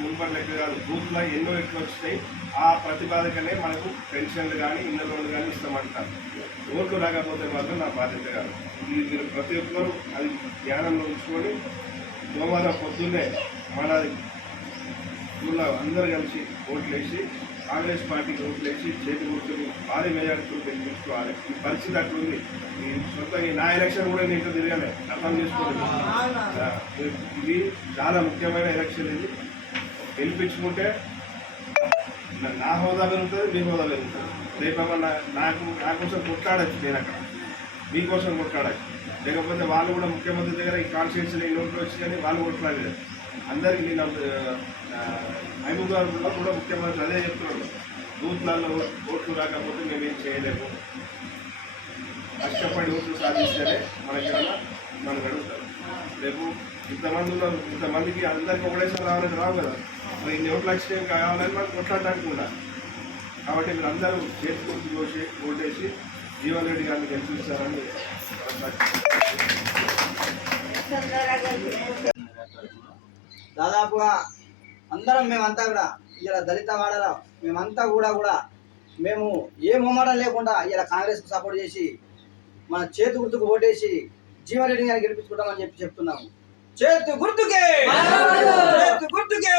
మున్పటి కాదు బూత్లో ఎన్నో ఎక్కువ వచ్చినాయి ఆ ప్రతిపాదకనే మనకు పెన్షన్లు కానీ ఇళ్ళ లోన్లు కానీ ఇస్తామంటారు. ఓట్లు రాకపోతే మాత్రం నా బాధ్యత కాదు. ఇది మీరు ప్రతి ఒక్కరూ అది జ్ఞానంలో ఉంచుకొని సోమవారం పొద్దున్నే మన ఊళ్ళో అందరూ కలిసి ఓట్లు వేసి కాంగ్రెస్ పార్టీకి ఓట్లు వేసి చేతి గుర్తుని భారీ మెజార్టీతో గెలిపించుకోవాలి. ఈ పరిస్థితి అట్లుంది ఈ సొంతంగా నా ఎలక్షన్ కూడా నేను తిరగాలి. అర్థం చేసుకోలేదు. ఆ, ఇది చాలా ముఖ్యమైన ఎలక్షన్ ఇది. గెలిపించుకుంటే నా- హోదా పెరుగుతుంది మీ హోదా పెరుగుతుంది. రేపేమన్నా నాకు నా కోసం కొట్లాడచ్చు నేను అక్కడ మీకోసం కొట్లాడచ్చు. లేకపోతే వాళ్ళు కూడా ముఖ్యమంత్రి దగ్గర ఈ కాన్స్టిట్యూన్సీ ఈ నోట్లు వచ్చి కానీ వాళ్ళు కొట్లాడలేదు. అందరికీ నేను మహబూబ్నగర్లో కూడా ముఖ్యమంత్రి అదే చెప్తున్నాడు. బూత్లలో ఓట్లు రాకపోతే మేమేం చేయలేము. కష్టపడి ఓట్లు సాధిస్తేనే మనకి మనం అడుగుతారు రేపు ఇంతమంది ఉన్నారు ఇంతమందికి అందరికీ ఒకటేసారి రావాలని రావు కదా. మరి ఇన్ని ఓట్లు లక్ష్యం కావాలని మనం కొట్లాడడానికి ఉండాలి కాబట్టి మీరు అందరూ చేతి గుర్తు కోసి ఓటేసి జీవన్ రెడ్డి గారిని గెలిపిస్తారని దాదాపుగా అందరం మేమంతా కూడా ఇలా దళిత వాడలో. మేమంతా కూడా కూడా మేము ఏ మొమ్మడం లేకుండా ఇలా కాంగ్రెస్కు సపోర్ట్ చేసి మన చేతు గుర్తుకు ఓటేసి జీవన్ గారిని గెలిపించుకుంటామని చెప్పి చెప్తున్నాము. చేతు గుర్తుకే! చేతు గుర్తుకే!